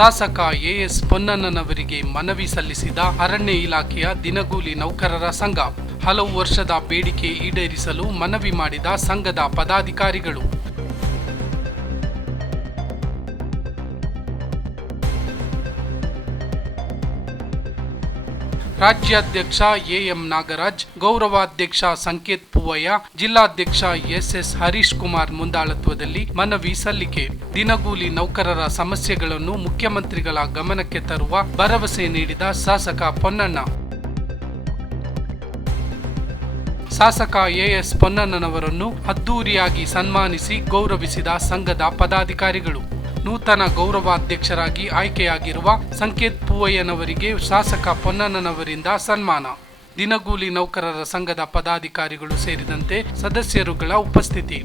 ಶಾಸಕ ಎಎಸ್ ಪೊನ್ನಣ್ಣನವರಿಗೆ ಮನವಿ ಸಲ್ಲಿಸಿದ ಅರಣ್ಯ ಇಲಾಖೆಯ ದಿನಗೂಲಿ ನೌಕರರ ಸಂಘ. ಹಲವು ವರ್ಷದ ಬೇಡಿಕೆ ಈಡೇರಿಸಲು ಮನವಿ ಮಾಡಿದ ಸಂಘದ ಪದಾಧಿಕಾರಿಗಳು. ರಾಜ್ಯಾಧ್ಯಕ್ಷ ಎಎಂ ನಾಗರಾಜ್, ಗೌರವಾಧ್ಯಕ್ಷ ಸಂಕೇತ್ ಪೂವಯ್ಯ, ಜಿಲ್ಲಾಧ್ಯಕ್ಷ ಎಸ್ಎಸ್ ಹರೀಶ್ ಕುಮಾರ್ ಮುಂದಾಳತ್ವದಲ್ಲಿ ಮನವಿ ಸಲ್ಲಿಕೆ. ದಿನಗೂಲಿ ನೌಕರರ ಸಮಸ್ಯೆಗಳನ್ನು ಮುಖ್ಯಮಂತ್ರಿಗಳ ಗಮನಕ್ಕೆ ತರುವ ಭರವಸೆ ನೀಡಿದ ಶಾಸಕ ಪೊನ್ನಣ್ಣ. ಶಾಸಕ ಎಎಸ್ ಪೊನ್ನಣ್ಣನವರನ್ನು ಅದ್ದೂರಿಯಾಗಿ ಸನ್ಮಾನಿಸಿ ಗೌರವಿಸಿದ ಸಂಘದ ಪದಾಧಿಕಾರಿಗಳು. ನೂತನ ಗೌರವಾಧ್ಯಕ್ಷರಾಗಿ ಆಯ್ಕೆಯಾಗಿರುವ ಸಂಕೇತ್ ಪೂವಯ್ಯನವರಿಗೆ ಶಾಸಕ ಪೊನ್ನಣ್ಣನವರಿಂದ ಸನ್ಮಾನ. ದಿನಗೂಲಿ ನೌಕರರ ಸಂಘದ ಪದಾಧಿಕಾರಿಗಳು ಸೇರಿದಂತೆ ಸದಸ್ಯರುಗಳ ಉಪಸ್ಥಿತಿ.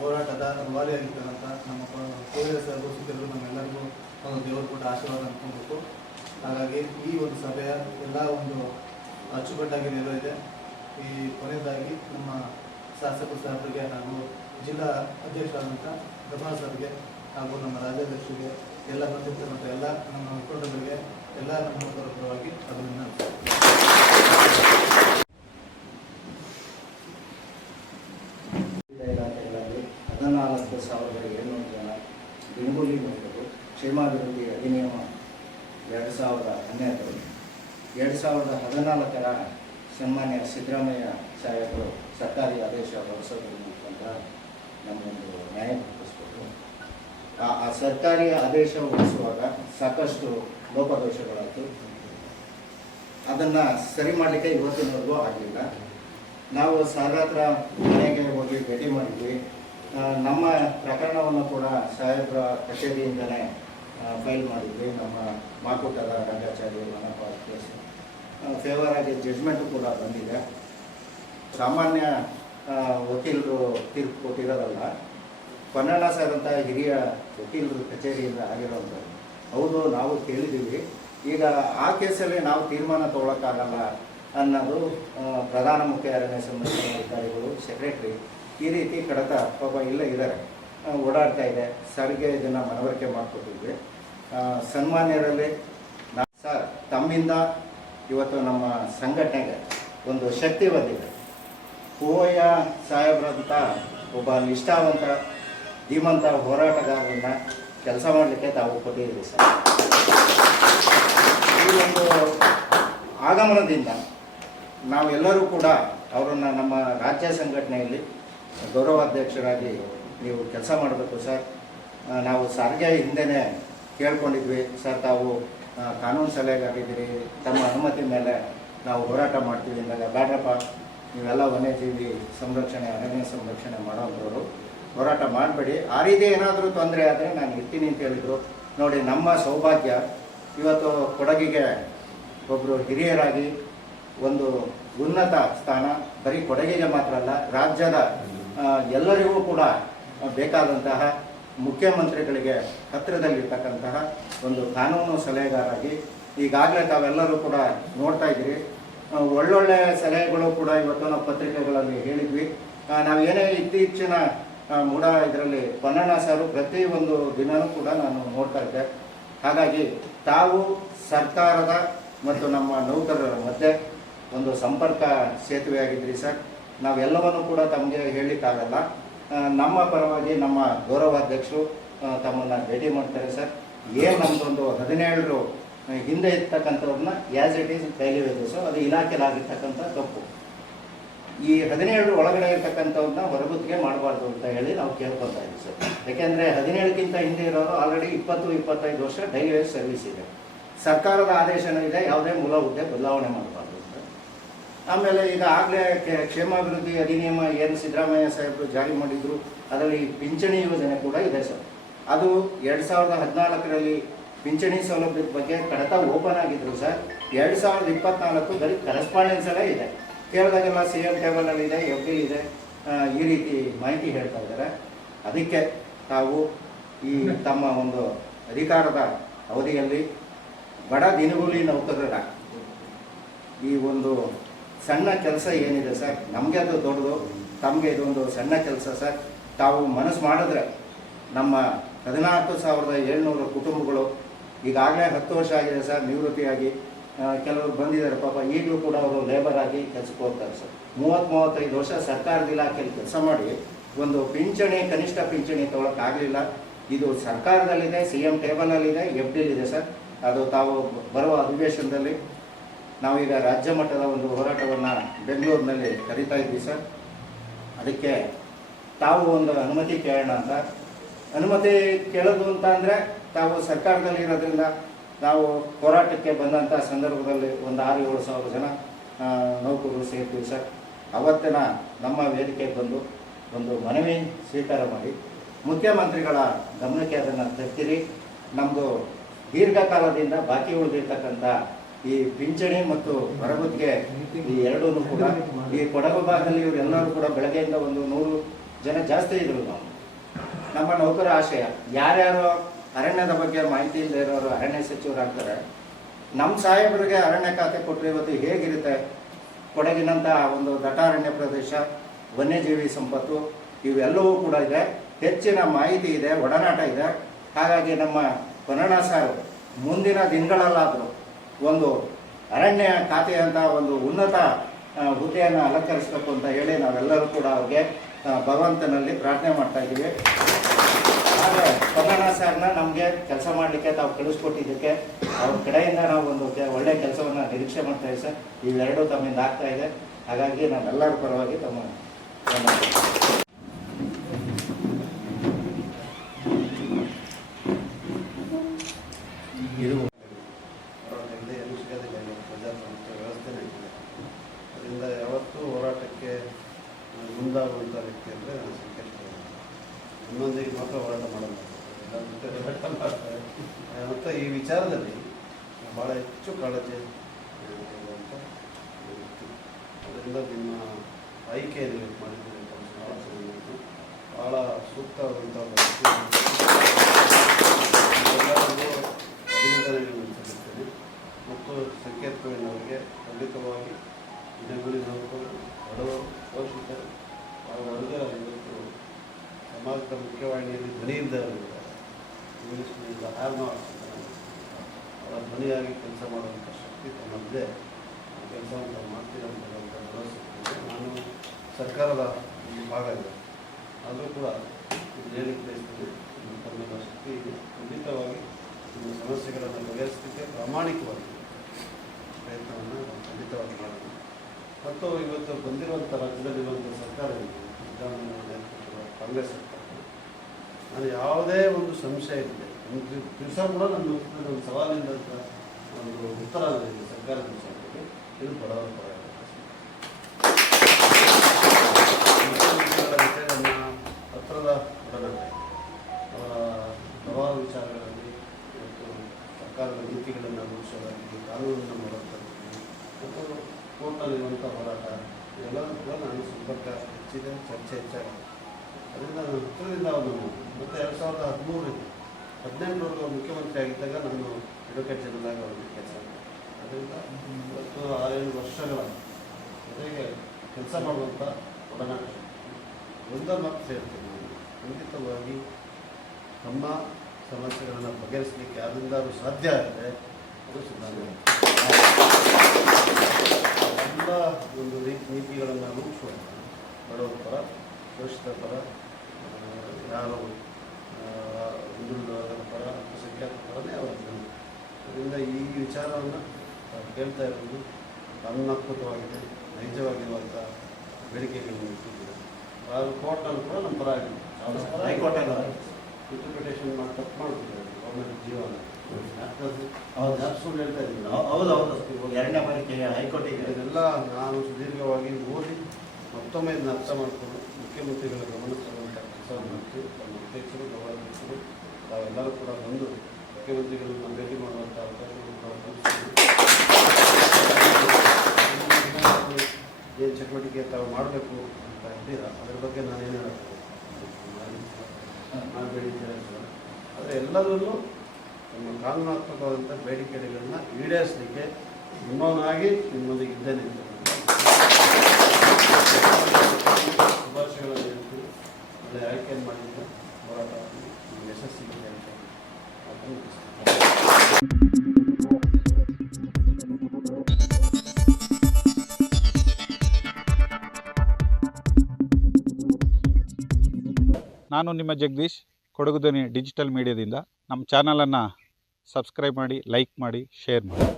ಹೋರಾಟದ ರೂವಾರಿಯಾಗಿರ್ತಕ್ಕಂಥ ನಮ್ಮ ಸದಸ್ಯರು ನಮ್ಮೆಲ್ಲರಿಗೂ ಒಂದು ದೇವರು ಕೊಟ್ಟ ಆಶೀರ್ವಾದ ಅನ್ಕೊಬೇಕು. ಹಾಗಾಗಿ ಈ ಒಂದು ಸಭೆಯ ಎಲ್ಲ ಒಂದು ಅಚ್ಚುಕಟ್ಟಾಗಿ ನೆರವೇರಿದೆ. ಈ ಕೊನೆಯದಾಗಿ ನಮ್ಮ ಶಾಸಕ ಸಾಹೇಬರಿಗೆ ಹಾಗೂ ಜಿಲ್ಲಾ ಅಧ್ಯಕ್ಷರಾದಂಥ ಗಮನ ಸರ್ಗೆ ಹಾಗೂ ನಮ್ಮ ರಾಜ್ಯಾಧ್ಯಕ್ಷರಿಗೆ ಎಲ್ಲ ಬಂದಿರ್ತಕ್ಕಂಥ ಎಲ್ಲ ನಮ್ಮ ಮುಖಂಡರಿಗೆ ಎಲ್ಲ ನಮ್ಮ ಪರವಾಗಿ ಅಭಿನಂದನೆ. 14,700 ಜನ ದಿನಗೂಲಿ ನೌಕರರು ಕ್ಷೇಮಾಭಿವೃದ್ಧಿ ಅಧಿನಿಯಮ 2012 2014 ಸನ್ಮಾನ್ಯ ಸಿದ್ದರಾಮಯ್ಯ ಸಾಹೇಬರು ಸರ್ಕಾರಿ ಆದೇಶ ಹೊರಡಿಸೋದ್ರ ಮುಖಾಂತರ ನಮ್ಮೊಂದು ನ್ಯಾಯ ಕಲ್ಪಿಸ್ಬೇಕು. ಆ ಸರ್ಕಾರಿ ಆದೇಶ ಹೊರಡಿಸುವಾಗ ಸಾಕಷ್ಟು ಲೋಪದೋಷಗಳಾಯಿತು. ಅದನ್ನು ಸರಿ ಮಾಡಲಿಕ್ಕೆ ಇವತ್ತಿನವರೆಗೂ ಆಗಲಿಲ್ಲ. ನಾವು ಸಾಗರ ಮನೆಗೆ ಹೋಗಿ ಭೇಟಿ ಮಾಡಿದ್ವಿ. ನಮ್ಮ ಪ್ರಕರಣವನ್ನು ಕೂಡ ಸಾಹೇಬರ ಕಚೇರಿಯಿಂದಲೇ ಫೈಲ್ ಮಾಡಿದ್ವಿ. ನಮ್ಮ ಮಾಕುಟದ ರಂಗಾಚಾರ್ಯ ಮನಪ್ಪ ಕೇಸ್ ಫೇವರ್ ಆಗಿ ಜಡ್ಜ್ಮೆಂಟು ಕೂಡ ಬಂದಿದೆ. ಸಾಮಾನ್ಯ ವಕೀಲರು ತೀರ್ಪು ಕೊಟ್ಟಿರೋದಲ್ಲ, ಪೊನ್ನಣ್ಣ ಸರ್ ಅಂತ ಹಿರಿಯ ವಕೀಲರು ಕಚೇರಿಯಿಂದ ಆಗಿರೋವಂಥದ್ದು. ಹೌದು, ನಾವು ಕೇಳಿದ್ದೀವಿ. ಈಗ ಆ ಕೇಸಲ್ಲಿ ನಾವು ತೀರ್ಮಾನ ತೊಗೊಳಕ್ಕಾಗಲ್ಲ ಅನ್ನೋದು ಪ್ರಧಾನ ಮುಖ್ಯ ಅರಣ್ಯ ಸಂರಕ್ಷಣಾಧಿಕಾರಿಗಳು, ಸೆಕ್ರೆಟ್ರಿ ಈ ರೀತಿ ಕಡತ ಪಾಪ ಇಲ್ಲೇ ಇದ್ದಾರೆ, ಓಡಾಡ್ತಾ ಇದೆ. ಸರ್ಗೆ ಇದನ್ನು ಮನವರಿಕೆ ಮಾಡಿಕೊಟ್ಟಿದ್ವಿ. ಸನ್ಮಾನ್ಯರಲ್ಲಿ ಸರ್ ತಮ್ಮಿಂದ ಇವತ್ತು ನಮ್ಮ ಸಂಘಟನೆಗೆ ಒಂದು ಶಕ್ತಿ ಬಂದಿದೆ. ಪೂವಯ್ಯ ಸಾಹೇಬ್ರಂತ ಒಬ್ಬ ನಿಷ್ಠಾವಂತ ಧೀಮಂತ ಹೋರಾಟಗಾರರನ್ನ ಕೆಲಸ ಮಾಡಲಿಕ್ಕೆ ತಾವು ಕೊಟ್ಟಿದ್ದೀರಿ ಸರ್. ಈ ಒಂದು ಆಗಮನದಿಂದ ನಾವೆಲ್ಲರೂ ಕೂಡ ಅವರನ್ನು ನಮ್ಮ ರಾಜ್ಯ ಸಂಘಟನೆಯಲ್ಲಿ ಗೌರವಾಧ್ಯಕ್ಷರಾಗಿ ನೀವು ಕೆಲಸ ಮಾಡಬೇಕು ಸರ್. ನಾವು ಸಾರಿಗೆ ಹಿಂದೆನೇ ಕೇಳ್ಕೊಂಡಿದ್ವಿ ಸರ್, ತಾವು ಕಾನೂನು ಸಲಹೆಗಾರಿದ್ದೀರಿ, ತಮ್ಮ ಅನುಮತಿ ಮೇಲೆ ನಾವು ಹೋರಾಟ ಮಾಡ್ತೀವಿ ಅಂದಾಗ, ಬೇಡ್ರಪ್ಪ ನೀವೆಲ್ಲ ವನ್ಯಜೀವಿ ಸಂರಕ್ಷಣೆ ಅರಣ್ಯ ಸಂರಕ್ಷಣೆ ಮಾಡೋಂಥವ್ರು ಹೋರಾಟ ಮಾಡಬೇಡಿ, ಆ ರೀತಿ ಏನಾದರೂ ತೊಂದರೆ ಆದರೆ ನಾನು ಇರ್ತೀನಿ ಅಂತ ಹೇಳಿದರು. ನೋಡಿ, ನಮ್ಮ ಸೌಭಾಗ್ಯ ಇವತ್ತು ಕೊಡಗಿಗೆ ಒಬ್ಬರು ಹಿರಿಯರಾಗಿ ಒಂದು ಉನ್ನತ ಸ್ಥಾನ, ಬರೀ ಕೊಡಗಿಗೆ ಮಾತ್ರ ಅಲ್ಲ, ರಾಜ್ಯದ ಎಲ್ಲರಿಗೂ ಕೂಡ ಬೇಕಾದಂತಹ ಮುಖ್ಯಮಂತ್ರಿಗಳಿಗೆ ಹತ್ತಿರದಲ್ಲಿರ್ತಕ್ಕಂತಹ ಒಂದು ಕಾನೂನು ಸಲಹೆಗಾರಾಗಿ ಈಗಾಗಲೇ ತಾವೆಲ್ಲರೂ ಕೂಡ ನೋಡ್ತಾ ಇದ್ದೀರಿ. ಒಳ್ಳೊಳ್ಳೆ ಸಲಹೆಗಳು ಕೂಡ ಇವತ್ತು ನಾವು ಪತ್ರಿಕೆಗಳಲ್ಲಿ ಹೇಳಿದ್ವಿ. ನಾವೇನೇ ಇತ್ತೀಚಿನ ಮೂಡ ಇದರಲ್ಲಿ ಪೊನ್ನಣ್ಣ ಸರು ಪ್ರತಿ ಒಂದು ದಿನವೂ ಕೂಡ ನಾನು ನೋಡ್ತಾ ಇದ್ದೆ. ಹಾಗಾಗಿ ತಾವು ಸರ್ಕಾರದ ಮತ್ತು ನಮ್ಮ ನೌಕರರ ಮಧ್ಯೆ ಒಂದು ಸಂಪರ್ಕ ಸೇತುವೆಯಾಗಿದ್ರಿ ಸರ್. ನಾವೆಲ್ಲವನ್ನು ಕೂಡ ತಮಗೆ ಹೇಳಲಿಕ್ಕಾಗಲ್ಲ. ನಮ್ಮ ಪರವಾಗಿ ನಮ್ಮ ಗೌರವಾಧ್ಯಕ್ಷರು ತಮ್ಮನ್ನು ಭೇಟಿ ಮಾಡ್ತಾರೆ ಸರ್. ಏನು ನಮ್ಮದೊಂದು 17 ಹಿಂದೆ ಇರ್ತಕ್ಕಂಥವ್ರನ್ನ as it is daily wages ಅದು ಇಲಾಖೆಲಾಗಿರ್ತಕ್ಕಂಥ ತಪ್ಪು. ಈ 17 ಒಳಗಡೆ ಇರ್ತಕ್ಕಂಥವ್ರನ್ನ ಹೊರಗುತ್ತಿಗೆ ಮಾಡಬಾರ್ದು ಅಂತ ಹೇಳಿ ನಾವು ಕೇಳ್ಕೊತಾ ಇದ್ದೀವಿ ಸರ್. ಯಾಕೆಂದರೆ 17ಕ್ಕಿಂತ ಹಿಂದೆ ಇರೋರು ಆಲ್ರೆಡಿ 20-25 ವರ್ಷ ಡೈಲಿ ವೇಜ್ ಸರ್ವಿಸ್ ಇದೆ. ಸರ್ಕಾರದ ಆದೇಶನೂ ಇದೆ, ಯಾವುದೇ ಮೂಲ ಹುದ್ದೆ ಬದಲಾವಣೆ ಮಾಡಬಾರ್ದು ಅಂತ. ಆಮೇಲೆ ಈಗ ಆಗಲೇ ಕ್ಷೇಮಾಭಿವೃದ್ಧಿ ಅಧಿನಿಯಮ ಏನು ಸಿದ್ದರಾಮಯ್ಯ ಸಾಹೇಬರು ಜಾರಿ ಮಾಡಿದ್ರು, ಅದರಲ್ಲಿ ಪಿಂಚಣಿ ಯೋಜನೆ ಕೂಡ ಇದೆ ಸರ್. ಅದು 2014ರಲ್ಲಿ ಪಿಂಚಣಿ ಸೌಲಭ್ಯದ ಬಗ್ಗೆ ಕಡತ ಓಪನ್ ಆಗಿದ್ರು ಸರ್. 2024 ಬರೀ ಕರೆಸ್ಪಾಂಡೆನ್ಸಲ್ಲೇ ಇದೆ. ಕೇಳಿದಾಗೆಲ್ಲ CM ಟೇಬಲಲ್ಲಿ ಇದೆ, FD ಇದೆ, ಈ ರೀತಿ ಮಾಹಿತಿ ಹೇಳ್ತಾ ಇದ್ದಾರೆ. ಅದಕ್ಕೆ ತಾವು ಈ ತಮ್ಮ ಒಂದು ಅಧಿಕಾರದ ಅವಧಿಯಲ್ಲಿ ಬಡ ದಿನಗೂಲಿ ನೌಕರರ ಈ ಒಂದು ಸಣ್ಣ ಕೆಲಸ ಏನಿದೆ ಸರ್, ನಮಗೆ ಅದು ದೊಡ್ಡದು, ತಮಗೆ ಇದೊಂದು ಸಣ್ಣ ಕೆಲಸ ಸರ್. ತಾವು ಮನಸ್ಸು ಮಾಡಿದ್ರೆ ನಮ್ಮ 14,700 ಕುಟುಂಬಗಳು ಈಗಾಗಲೇ 10 ವರ್ಷ ಆಗಿದೆ ಸರ್ ನಿವೃತ್ತಿಯಾಗಿ. ಕೆಲವರು ಬಂದಿದ್ದಾರೆ ಪಾಪ, ಈಗಲೂ ಕೂಡ ಅವರು ಲೇಬರ್ ಆಗಿ ಕೆಲಸಕ್ಕೆ ಹೋಗ್ತಾರೆ ಸರ್. 30-35 ವರ್ಷ ಸರ್ಕಾರದ ಇಲಾಖೆಯಲ್ಲಿ ಕೆಲಸ ಮಾಡಿ ಒಂದು ಪಿಂಚಣಿ, ಕನಿಷ್ಠ ಪಿಂಚಣಿ ತೊಗೊಳಕ್ಕಾಗಲಿಲ್ಲ. ಇದು ಸರ್ಕಾರದಲ್ಲಿದೆ, CM ಟೇಬಲಲ್ಲಿದೆ, FDಲಿದೆ ಸರ್. ಅದು ತಾವು ಬರುವ ಅಧಿವೇಶನದಲ್ಲಿ ನಾವೀಗ ರಾಜ್ಯ ಮಟ್ಟದ ಒಂದು ಹೋರಾಟವನ್ನು ಬೆಂಗಳೂರಿನಲ್ಲಿ ಕರೀತಾ ಇದ್ವಿ ಸರ್. ಅದಕ್ಕೆ ತಾವು ಒಂದು ಅನುಮತಿ ಕೇಳೋಣ ಅಂತ. ಅನುಮತಿ ಕೇಳೋದು ಅಂತ ಅಂದರೆ ತಾವು ಸರ್ಕಾರದಲ್ಲಿ ಇರೋದ್ರಿಂದ ನಾವು ಹೋರಾಟಕ್ಕೆ ಬಂದಂಥ ಸಂದರ್ಭದಲ್ಲಿ ಒಂದು 6-7 ಸಾವಿರ ಜನ ನೌಕರರು ಸೇರ್ತೀವಿ ಸರ್. ಅವತ್ತಿನ ನಮ್ಮ ವೇದಿಕೆಗೆ ಬಂದು ಒಂದು ಮನವಿ ಸ್ವೀಕಾರ ಮಾಡಿ ಮುಖ್ಯಮಂತ್ರಿಗಳ ಗಮನಕ್ಕೆ ಅದನ್ನು ತರ್ತೀರಿ. ನಮ್ಮದು ದೀರ್ಘಕಾಲದಿಂದ ಬಾಕಿ ಉಳಿದಿರ್ತಕ್ಕಂಥ ಈ ಪಿಂಚಣಿ ಮತ್ತು ಹೊರಗುತ್ತಿಗೆ ಈ ಎರಡೂ ಕೂಡ ಈ ಕೊಡಗು ಭಾಗದಲ್ಲಿ ಇವರೆಲ್ಲರೂ ಕೂಡ ಬೆಳಗ್ಗೆಯಿಂದ ಒಂದು 100 ಜನ ಜಾಸ್ತಿ ಇದ್ರು. ನಮ್ಮ ನೌಕರ ಆಶಯ, ಯಾರ್ಯಾರು ಅರಣ್ಯದ ಬಗ್ಗೆ ಮಾಹಿತಿ ಇಲ್ಲದೆ ಇರೋರು ಅರಣ್ಯ ಸಚಿವರಾಗ್ತಾರೆ. ನಮ್ಮ ಸಾಹೇಬರಿಗೆ ಅರಣ್ಯ ಖಾತೆ ಕೊಟ್ಟರೆ ಇವತ್ತು ಹೇಗಿರುತ್ತೆ? ಕೊಡಗಿನಂಥ ಒಂದು ದಟ್ಟಾರಣ್ಯ ಪ್ರದೇಶ, ವನ್ಯಜೀವಿ ಸಂಪತ್ತು ಇವೆಲ್ಲವೂ ಕೂಡ ಇದೆ, ಹೆಚ್ಚಿನ ಮಾಹಿತಿ ಇದೆ, ಒಡನಾಟ ಇದೆ. ಹಾಗಾಗಿ ನಮ್ಮ ಕೊನಣ್ಣ ಸಾರು ಮುಂದಿನ ದಿನಗಳಲ್ಲಾದರೂ ಒಂದು ಅರಣ್ಯ ಖಾತೆಯಂಥ ಒಂದು ಉನ್ನತ ಹುದ್ದೆಯನ್ನು ಅಲಂಕರಿಸಬೇಕು ಅಂತ ಹೇಳಿ ನಾವೆಲ್ಲರೂ ಕೂಡ ಅವ್ರಿಗೆ ಭಗವಂತನಲ್ಲಿ ಪ್ರಾರ್ಥನೆ ಮಾಡ್ತಾ ಇದ್ದೀವಿ. ಆದರೆ ಕೊನಣ್ಣ ಸಾರ್ನ ನಮಗೆ ಕೆಲಸ ಮಾಡಲಿಕ್ಕೆ ತಾವು ಕಳಿಸ್ಕೊಟ್ಟಿದ್ದಕ್ಕೆ ಅವ್ರ ಕಡೆಯಿಂದ ನಾವು ಒಂದು ಒಳ್ಳೆಯ ಕೆಲಸವನ್ನು ನಿರೀಕ್ಷೆ ಮಾಡ್ತಾ ಇದ್ದೀವಿ ಸರ್. ಇವೆರಡೂ ತಮ್ಮಿಂದ ಆಗ್ತಾ ಇದೆ. ಹಾಗಾಗಿ ನಾವೆಲ್ಲರ ಪರವಾಗಿ ತಮ್ಮ ಇದು ಹೋರಾಟದಿಂದ ಏನು ಸಿಗೋದಿಲ್ಲ. ಪ್ರಜಾಪ್ರಭುತ್ವ ವ್ಯವಸ್ಥೆನೇ ಇದೆ. ಅದರಿಂದ ಯಾವತ್ತೂ ಹೋರಾಟಕ್ಕೆ ಮುಂದಾಗುವಂಥ ವ್ಯಕ್ತಿ ಅಂದರೆ ನಾನು ಸಂಕೇತ ಇನ್ನೊಂದಿಗೆ ಮಾತ್ರ ಹೋರಾಟ ಮಾಡಲ್ಲ, ಎಲ್ಲ ಜೊತೆ ಹೋರಾಟ ಮಾಡ್ತಾರೆ. ಮತ್ತು ಈ ವಿಚಾರದಲ್ಲಿ ಭಾಳ ಹೆಚ್ಚು ಕಾಳಜಿ ಇರುವಂಥ ವ್ಯಕ್ತಿ. ಅದರಿಂದ ನಿಮ್ಮ ಆಯ್ಕೆಯಲ್ಲಿ ಮಾಡಿದ್ದೀರಿ ಭಾಳ ಚೆನ್ನಾಗಿತ್ತು, ಭಾಳ ಸೂಕ್ತವಾದಂಥ ವ್ಯಕ್ತಿ. ಎಲ್ಲರಿಗೂ ಅಭಿನಂದನೆಗಳನ್ನು ಸಲ್ಲಿಸ್ತೇನೆ. ಮತ್ತು ಸಂಕೇತ್ ಅವರಿಗೆ ಖಂಡಿತವಾಗಿ ದಿನಗೂಲಿ ನೌಕರರು, ಬಡವರು, ಪೋಷಕರು ಅವರವರಿಗೆ ಇವತ್ತು ಸಮಾಜದ ಮುಖ್ಯವಾಹಿನಿಯಲ್ಲಿ ಧ್ವನಿಯಿಂದ ಇಂಗ್ಲೀಷ್ನಿಂದ ಅವರ ಧ್ವನಿಯಾಗಿ ಕೆಲಸ ಮಾಡುವಂಥ ಶಕ್ತಿ ತಮ್ಮಲ್ಲಿದೆ. ಆ ಕೆಲಸವನ್ನು ಮಾಡ್ತೀರ ಅಂತ ಭರವಸೆ. ನಾನು ಸರ್ಕಾರದ ಒಂದು ಭಾಗ ಇದೆ, ಆದರೂ ಕೂಡ ಹೇಳಲಿಕ್ಕೆ ಬಯಸ್ತೇನೆ, ತಮ್ಮೆಲ್ಲ ಶಕ್ತಿ ಇದೆ. ಖಂಡಿತವಾಗಿ ನಿಮ್ಮ ಸಮಸ್ಯೆಗಳನ್ನು ಬಗೆಹರಿಸಲಿಕ್ಕೆ ಪ್ರಾಮಾಣಿಕವಾಗಿ ಪ್ರಯತ್ನವನ್ನು ಖಂಡಿತವಾಗಿ ಮಾಡೋಣ. ಮತ್ತು ಇವತ್ತು ಬಂದಿರುವಂಥ ರಾಜ್ಯದಲ್ಲಿರುವಂಥ ಸರ್ಕಾರ ಸಿದ್ದರಾಮಯ್ಯ ನೇತೃತ್ವದ ಕಾಂಗ್ರೆಸ್ ಸರ್ಕಾರ, ನಾನು ಯಾವುದೇ ಒಂದು ಸಂಶಯ ಇದೆ, ಒಂದು ದಿವಸ ಕೂಡ ನನ್ನ ಒಂದು ಸವಾಲಿಂದ ಒಂದು ಉತ್ತರ ಇದೆ ಸರ್ಕಾರದ ವಿಚಾರದಲ್ಲಿ. ಇದು ಬಡವರ ಪರ ಮುಖ್ಯಮಂತ್ರಿಗಳ ಜೊತೆ ನನ್ನ ಹತ್ತಿರದ ಒಡನಾಟ, ಅವರ ಹಲವಾರು ವಿಚಾರಗಳಲ್ಲಿ ಇವತ್ತು ಸರ್ಕಾರದ ನೀತಿಗಳನ್ನು ರೂಪಿಸೋದಾಗಲಿ, ಕಾನೂನನ್ನು ಮಾಡುವಂಥದ್ದು ಮತ್ತು ಕೋರ್ಟಲ್ಲಿರುವಂಥ ಹೋರಾಟ ಇವೆಲ್ಲವೂ ಕೂಡ ನಾನು ಸಂಪರ್ಕ ಹೆಚ್ಚಿದೆ, ಚರ್ಚೆ ಹೆಚ್ಚಾಗಿದೆ. ಅದರಿಂದ ನಾನು ಹತ್ತಿರದಿಂದ ಅವನು ಮತ್ತು 2013-18 ಮುಖ್ಯಮಂತ್ರಿ ಆಗಿದ್ದಾಗ ನಾನು ಅಡ್ವೊಕೇಟ್ ಜನರಲ್ ಅವರಿಗೆ ಕೆಲಸ ಮಾಡಿದೆ. ಅದರಿಂದ ಇವತ್ತು 6-7 ವರ್ಷಗಳ ಜೊತೆಗೆ ಕೆಲಸ ಮಾಡುವಂಥ ಒಡನಾಟ ಒಂದನ್ನು ಮಾತು ಸೇರ್ತೇನೆ. ನಾನು ಖಂಡಿತವಾಗಿ ನಮ್ಮ ಸಮಸ್ಯೆಗಳನ್ನು ಬಗೆಹರಿಸಲಿಕ್ಕೆ ಯಾರಿಂದಾದ್ರೂ ಸಾಧ್ಯ ಆಗಿದೆ ಅದು ಸಿದ್ದರಾಮಯ್ಯ. ಎಲ್ಲ ಒಂದು ನೀತಿಗಳನ್ನು ರೂಪಿಸುವ ಬಡವರ ಪರ, ಶೋಷಿತರ ಪರ, ಯಾರು ಹಿಂದುಳಿದ ವರ್ಗದ ಪರ ಅಲ್ಪಸಂಖ್ಯಾತರ ಪರನೇ ಅವರು ಬಂದರು. ಅದರಿಂದ ಈ ವಿಚಾರವನ್ನು ನಾವು ಕೇಳ್ತಾ ಇರೋದು ಕಾನೂನಾತ್ಮಕವಾಗಿದೆ, ನೈಜವಾಗಿರುವಂಥ ಬೇಡಿಕೆಗಳನ್ನು ಇಟ್ಟಿದ್ದಾರೆ. ಕೋರ್ಟ್ನಲ್ಲಿ ಕೂಡ ನಮ್ಮ ಪರ ಆಗಿದೆ. ಹೈಕೋರ್ಟಲ್ಲಿ ಇಂಟರ್ಪ್ರಿಟೇಷನ್ ಮಾಡಿ ತಪ್ಪು ಮಾಡ್ತಿದ್ದಾರೆ ಗೌರ್ಮೆಂಟ್ ಜೀವನ. ಸುಳ್ಳು ಹೇಳ್ತಾ ಇದ್ದೀನಿ. ಹೌದು 2ನೇ ಬಾರಿಗೆ ಹೈಕೋರ್ಟಿಗೆ ಇದೆಲ್ಲ ನಾನು ಸುದೀರ್ಘವಾಗಿ ಓದಿ ಮತ್ತೊಮ್ಮೆ ಇದನ್ನ ಅರ್ಥ ಮಾಡಿಕೊಂಡು ಮುಖ್ಯಮಂತ್ರಿಗಳ ಗಮನ ತರುವಂಥ ಕೆಲಸವನ್ನು ಮಾಡ್ತೀವಿ. ನಮ್ಮ ಅಧ್ಯಕ್ಷರು, ಗೌರವಾಧ್ಯಕ್ಷರು ತಾವೆಲ್ಲರೂ ಕೂಡ ಬಂದು ಮುಖ್ಯಮಂತ್ರಿಗಳನ್ನು ಭೇಟಿ ಮಾಡುವಂಥ ಅವಕಾಶವನ್ನು ಕೂಡ ಕಲ್ಪಿಸ್ತೀವಿ. ಏನು ಚಟುವಟಿಕೆ ತಾವು ಮಾಡಬೇಕು ಅಂತ ಇದ್ದೀರಾ ಅದ್ರ ಬಗ್ಗೆ ನಾನೇನು ಹೇಳಬೇಕು ಮಾಡಬೇಡಿ ಅಂತ ಹೇಳ್ತಾರೆ. ಆದರೆ ಎಲ್ಲದರಲ್ಲೂ ನಮ್ಮ ಕಾನೂನಾತ್ಮಕವಾದಂಥ ಬೇಡಿಕೆಗಳನ್ನ ಈಡೇರಿಸಲಿಕ್ಕೆ ನಿಮ್ಮವನಾಗಿ ನಿಮ್ಮೊಂದಿಗೆ ಇದ್ದೇನೆ ಅಂತ ಶುಭಾಶಯಗಳನ್ನು ಹೇಳ್ತೀವಿ. ಒಳ್ಳೆ ಆಯ್ಕೆಯನ್ನು ಮಾಡಿದ್ದ ಹೋರಾಟ ಯಶಸ್ಸಿಗೆ ಅಂತ ನಾನು ನಿಮ್ಮ ಜಗದೀಶ್, ಕೊಡಗು ಧ್ವನಿ ಡಿಜಿಟಲ್ ಮೀಡಿಯಾದಿಂದ. ನಮ್ಮ ಚಾನಲನ್ನು ಸಬ್ಸ್ಕ್ರೈಬ್ ಮಾಡಿ, ಲೈಕ್ ಮಾಡಿ, ಶೇರ್ ಮಾಡಿ.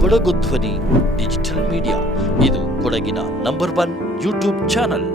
ಕೊಡಗು ಧ್ವನಿ ಡಿಜಿಟಲ್ ಮೀಡಿಯಾ ಇದು ಕೊಡಗಿನ ನಂಬರ್ 1 ಯೂಟ್ಯೂಬ್ ಚಾನಲ್.